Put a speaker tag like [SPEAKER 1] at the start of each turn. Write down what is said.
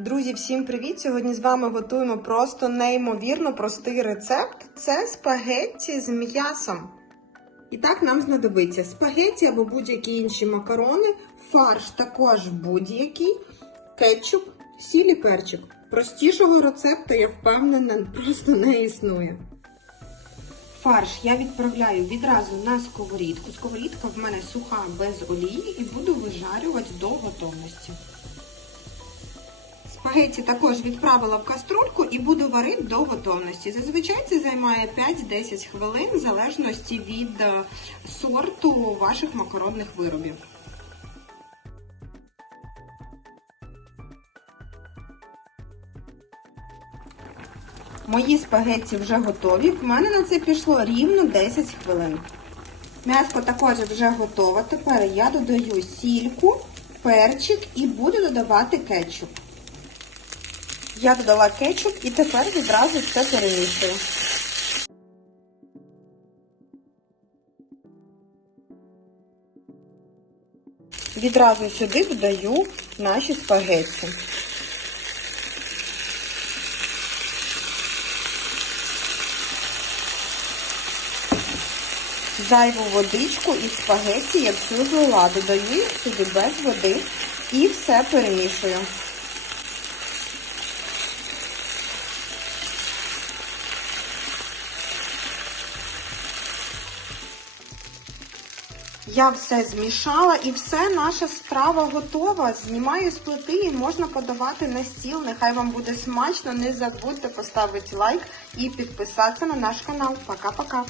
[SPEAKER 1] Друзі, всім привіт! Сьогодні з вами готуємо просто неймовірно простий рецепт. Це спагетті з м'ясом. І так нам знадобиться спагетті або будь-які інші макарони, фарш також будь-який, кетчуп, сіль і перчик. Простішого рецепту, я впевнена, просто не існує. Фарш я відправляю відразу на сковорідку. Сковорідка в мене суха без олії і буду вижарювати до готовності. Спагетті також відправила в каструльку і буду варити до готовності. Зазвичай це займає 5-10 хвилин в залежності від е, сорту ваших макаронних виробів. Мої спагетті вже готові. В мене на це пішло рівно 10 хвилин. М'ясо також вже готове. Тепер я додаю сільку, перчик і буду додавати кетчуп. Я додала кетчуп і тепер відразу все перемішую. Відразу сюди додаю наші спагетті. Зайву водичку із спагетті я всю злила, додаю сюди без води і все перемішую. Я все змішала і все, наша страва готова. Знімаю з плити і можна подавати на стіл. Нехай вам буде смачно. Не забудьте поставити лайк і підписатися на наш канал. Пока-пока!